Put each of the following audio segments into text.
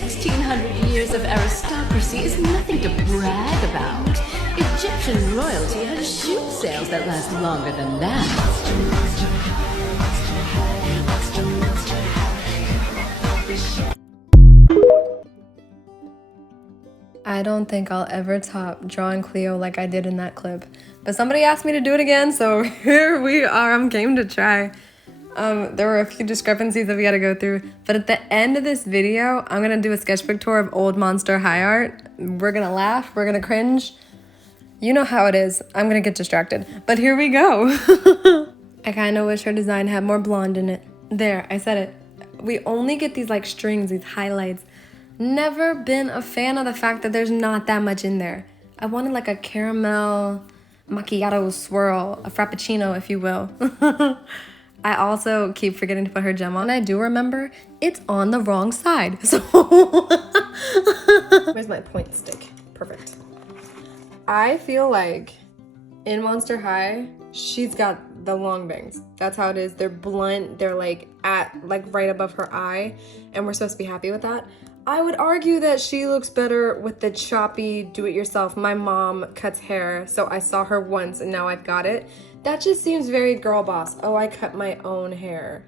1600 years of aristocracy is nothing to brag about. Egyptian royalty has shoe sales that last longer than that. I don't think I'll ever top drawing Cleo like I did in that clip. But somebody asked me to do it again, so here we are. I'm game to try. There were a few discrepancies that we gotta go through. But at the end of this video, I'm gonna do a sketchbook tour of old Monster High art. We're gonna laugh, we're gonna cringe. You know how it is. I'm gonna get distracted. But here we go. I kinda wish her design had more blonde in it. There, I said it. We only get these like strings, these highlights. Never been a fan of the fact that there's not that much in there. I wanted like a caramel macchiato swirl, a frappuccino, if you will. I also keep forgetting to put her gem on. I do remember it's on the wrong side. So where's my point stick? Perfect. I feel like in Monster High, she's got the long bangs. That's how it is. They're blunt. They're like right above her eye, and we're supposed to be happy with that. I would argue that she looks better with the choppy do-it-yourself. My mom cuts hair, so I saw her once and now I've got it. That just seems very girl boss. Oh, I cut my own hair.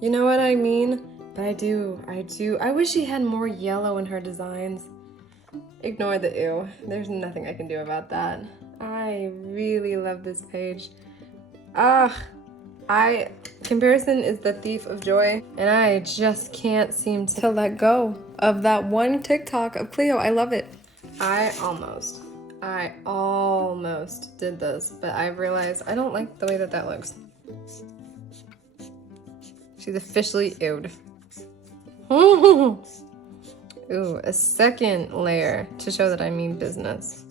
You know what I mean? But I do. I wish she had more yellow in her designs. Ignore the ew. There's nothing I can do about that. I really love this page. Comparison is the thief of joy, and I just can't seem to let go of that one TikTok of Cleo. I love it. I almost did this, but I realized I don't like the way that looks. She's officially ewed. Ooh, a second layer to show that I mean business.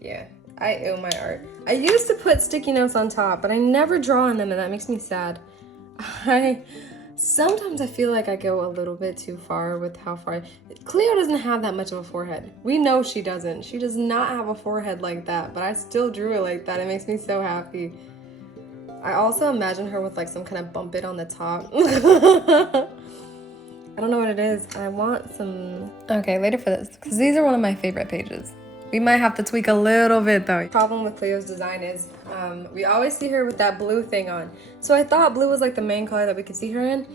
Yeah. I ew my art. I used to put sticky notes on top, but I never draw on them, and that makes me sad. Sometimes I feel like I go a little bit too far with how far. Cleo doesn't have that much of a forehead. We know she doesn't. She does not have a forehead like that, but I still drew it like that. It makes me so happy. I also imagine her with like some kind of bump it on the top. I don't know what it is. I want some... Okay, later for this, because these are one of my favorite pages. We might have to tweak a little bit though. The problem with Cleo's design is we always see her with that blue thing on. So I thought blue was like the main color that we could see her in.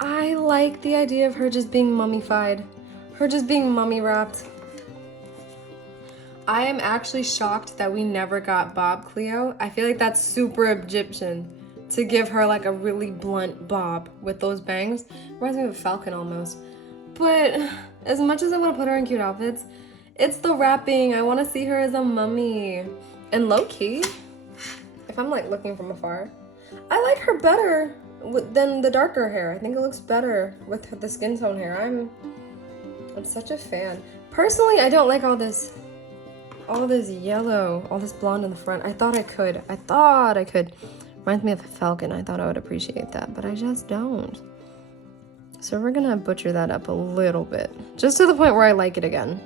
I like the idea of her just being mummified. Her just being mummy wrapped. I am actually shocked that we never got bob Cleo. I feel like that's super Egyptian to give her like a really blunt bob with those bangs. Reminds me of a falcon almost. But as much as I want to put her in cute outfits, it's the wrapping. I want to see her as a mummy. And low-key, if I'm like looking from afar, I like her better than the darker hair. I think it looks better with the skin tone hair. I'm such a fan. Personally, I don't like all this yellow, all this blonde in the front. I thought I could. Reminds me of a falcon. I thought I would appreciate that, but I just don't. So we're gonna butcher that up a little bit, just to the point where I like it again.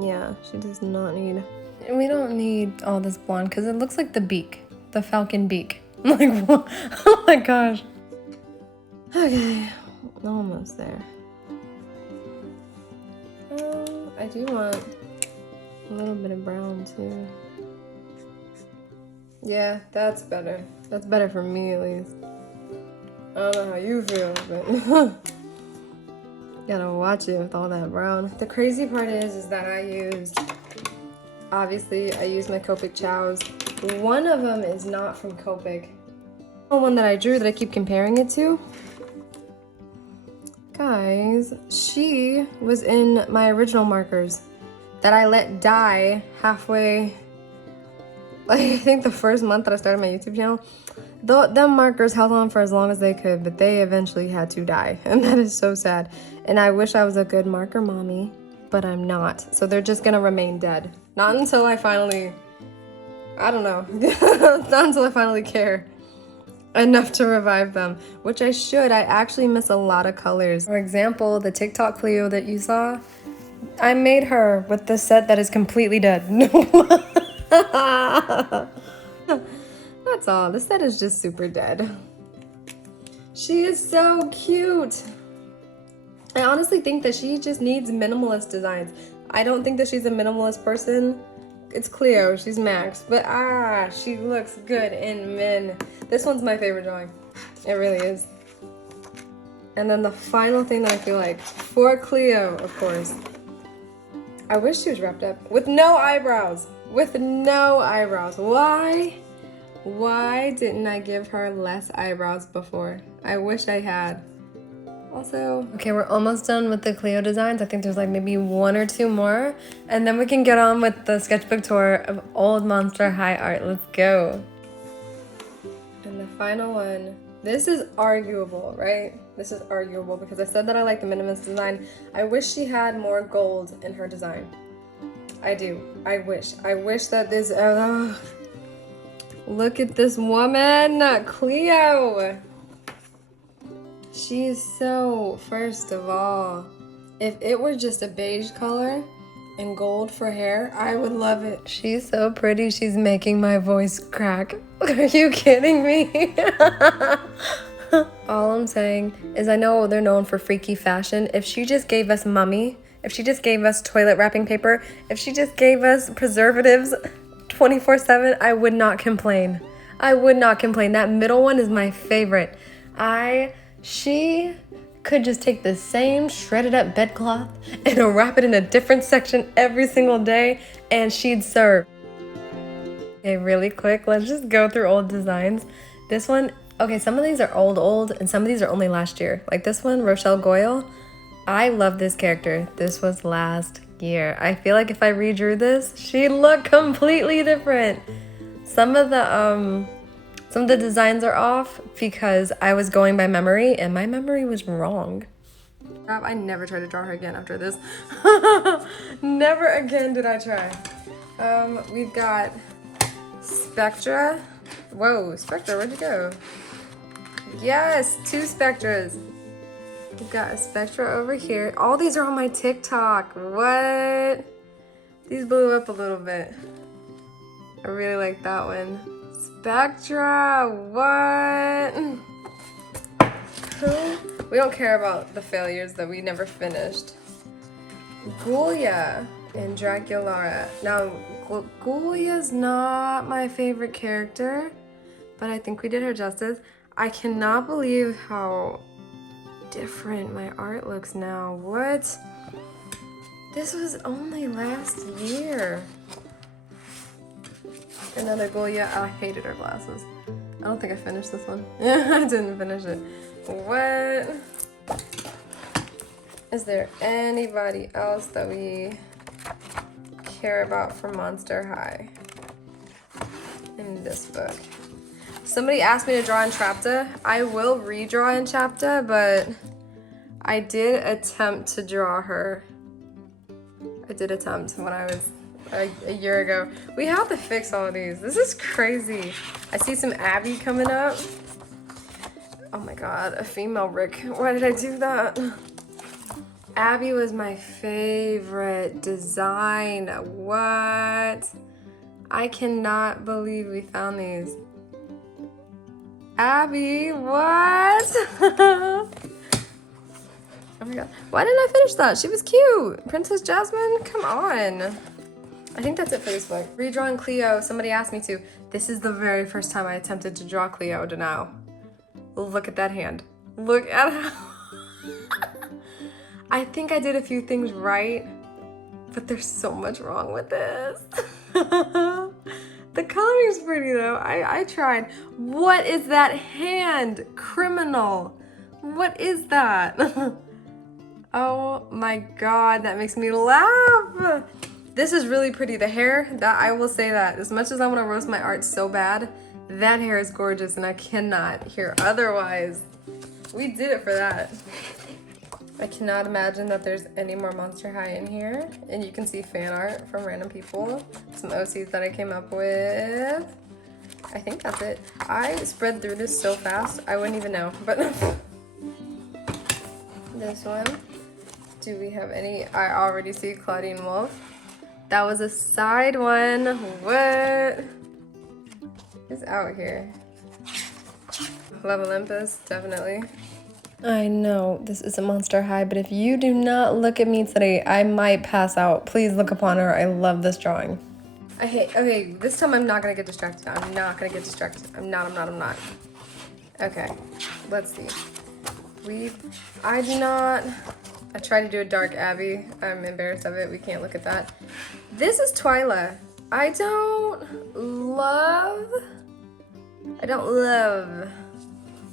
Yeah, she does not need... And we don't need all this blonde because it looks like the beak. The falcon beak. Like, what? Oh my gosh. Okay, almost there. I do want a little bit of brown too. Yeah, that's better. That's better for me at least. I don't know how you feel, but... Gotta watch it with all that brown. The crazy part is that I used my Copic chows. One of them is not from Copic. The one that I drew that I keep comparing it to. Guys, she was in my original markers that I let die halfway, like I think the first month that I started my YouTube channel. Them markers held on for as long as they could, but they eventually had to die, and that is so sad. And I wish I was a good marker mommy, but I'm not. So they're just gonna remain dead. Not until I finally, I don't know, not until I finally care enough to revive them, which I should. I actually miss a lot of colors. For example, the TikTok Cleo that you saw, I made her with the set that is completely dead. That's all. This set is just super dead. She is so cute. I honestly think that she just needs minimalist designs. I don't think that she's a minimalist person. It's Cleo, she's Max, but she looks good in min. This one's my favorite drawing. It really is. And then the final thing that I feel like, for Cleo, of course, I wish she was wrapped up with no eyebrows. With no eyebrows. Why? Why didn't I give her less eyebrows before? I wish I had. Also, okay, we're almost done with the Cleo designs. I think there's like maybe 1 or 2 more. And then we can get on with the sketchbook tour of old Monster High art. Let's go. And the final one. This is arguable, right? This is arguable because I said that I like the minimalist design. I wish she had more gold in her design. I do. I wish that this... look at this woman, Cleo. She is so, first of all, if it were just a beige color and gold for hair, I would love it. She's so pretty, she's making my voice crack. Are you kidding me? All I'm saying is I know they're known for freaky fashion. If she just gave us Mummy, if she just gave us toilet wrapping paper, if she just gave us preservatives 24/7, I would not complain. I would not complain. That middle one is my favorite. She could just take the same shredded up bedcloth and wrap it in a different section every single day and she'd serve. Okay, really quick, let's just go through old designs. This one, okay, some of these are old, and some of these are only last year. Like this one, Rochelle Goyle. I love this character. This was last year. I feel like if I redrew this, she'd look completely different. Some of the designs are off because I was going by memory and my memory was wrong. I never try to draw her again after this. Never again did I try. We've got Spectra. Whoa, Spectra, where'd you go? Yes, 2 Spectras. We've got a Spectra over here. All these are on my TikTok. What? These blew up a little bit. I really like that one. Spectra, what? We don't care about the failures that we never finished. Gulia and Draculara. Now, Gulia's not my favorite character, but I think we did her justice. I cannot believe how different my art looks now. What? This was only last year. Another Gulia. I hated her glasses. I don't think I finished this one. I didn't finish it. What? Is there anybody else that we care about for Monster High in this book? Somebody asked me to draw in Chapta. I will redraw in Chapta, but I did attempt to draw her. I did attempt when I was a year ago. We have to fix all of these. This is crazy. I see some Abby coming up. Oh my god, a female Rick. Why did I do that? Abby was my favorite design. What? I cannot believe we found these. Abby, what? Oh my god. Why didn't I finish that? She was cute. Princess Jasmine, come on. I think that's it for this book. Redrawing Cleo, somebody asked me to. This is the very first time I attempted to draw Cleo De Nile. Look at that hand. Look at how... I think I did a few things right, but there's so much wrong with this. The coloring's pretty though. I tried. What is that hand? Criminal. What is that? Oh my god, that makes me laugh. This is really pretty. The hair, that I will say that. As much as I want to roast my art so bad, that hair is gorgeous and I cannot hear otherwise. We did it for that. I cannot imagine that there's any more Monster High in here. And you can see fan art from random people. Some OCs that I came up with. I think that's it. I spread through this so fast, I wouldn't even know. But this one. Do we have any? I already see Claudine Wolf. That was a side one. What is out here? Love Olympus, definitely. I know this is a Monster High, but if you do not look at me today, I might pass out. Please look upon her. I love this drawing. Okay, this time I'm not gonna get distracted. I'm not gonna get distracted. I'm not. Okay, let's see. I tried to do a dark Abby. I'm embarrassed of it. We can't look at that. This is Twyla. I don't love,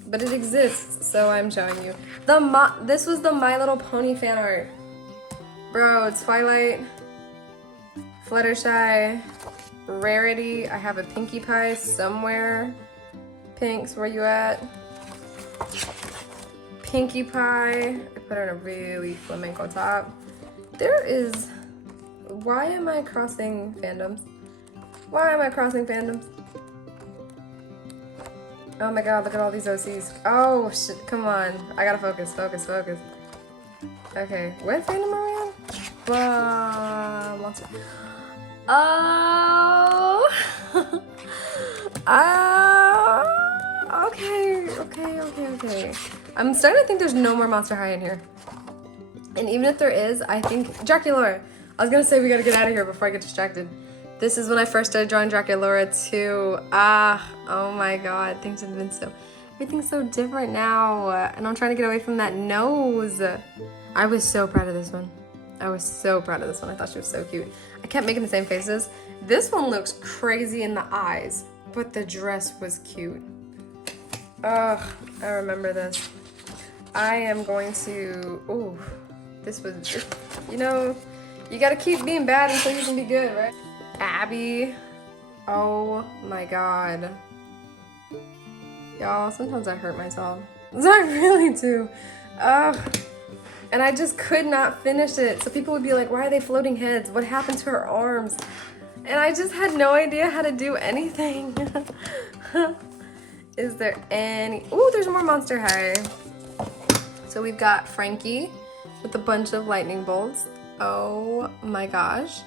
but it exists, so I'm showing you. This was the My Little Pony fan art. Bro, Twilight, Fluttershy, Rarity. I have a Pinkie Pie somewhere. Pinks, where you at? Pinkie Pie. I put on a really flamenco top. Why am I crossing fandoms? Oh my god, look at all these OCs. Oh shit, come on. I gotta focus. Okay, what fandom are we on? Monster. Oh. Okay. I'm starting to think there's no more Monster High in here. And even if there is, I think Draculaura. I was gonna say we gotta get out of here before I get distracted. This is when I first started drawing Draculaura too. Oh my god, everything's so different now. And I'm trying to get away from that nose. I was so proud of this one. I thought she was so cute. I kept making the same faces. This one looks crazy in the eyes, but the dress was cute. Ugh, I remember this. I am going to, you gotta keep being bad until you can be good, right? Abby. Oh my god. Y'all, sometimes I hurt myself. I really do. And I just could not finish it. So people would be like, why are they floating heads? What happened to her arms? And I just had no idea how to do anything. Is there any... Ooh, there's more Monster High. So we've got Frankie with a bunch of lightning bolts. Oh my gosh.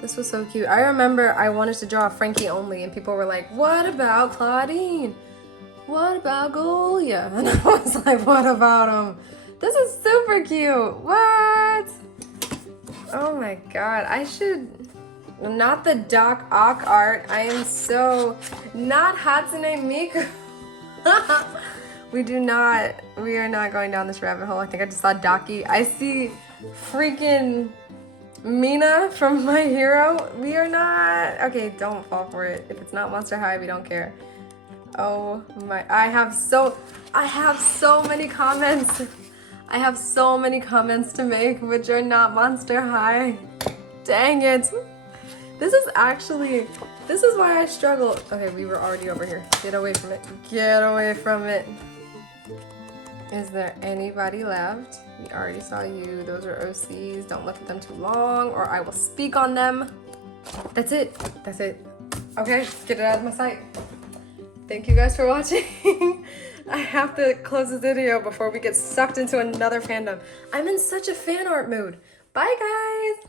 This was so cute. I remember I wanted to draw Frankie only and people were like, what about Claudine? What about Golia? And I was like, what about him? This is super cute. What? Oh my god. I should... Not the Doc Ock art. I am so... Not Hatsune Miku. We are not going down this rabbit hole. I think I just saw Daki. I see freaking Mina from My Hero. We are not... Okay, don't fall for it. If it's not Monster High, we don't care. Oh my... I have so many comments. I have so many comments to make, which are not Monster High. Dang it. This is why I struggle. Okay, we were already over here. Get away from it. Get away from it. Is there anybody left? We already saw you. Those are OCs. Don't look at them too long or I will speak on them. That's it. Okay, get it out of my sight. Thank you guys for watching. I have to close this video before we get sucked into another fandom. I'm in such a fan art mood. Bye guys.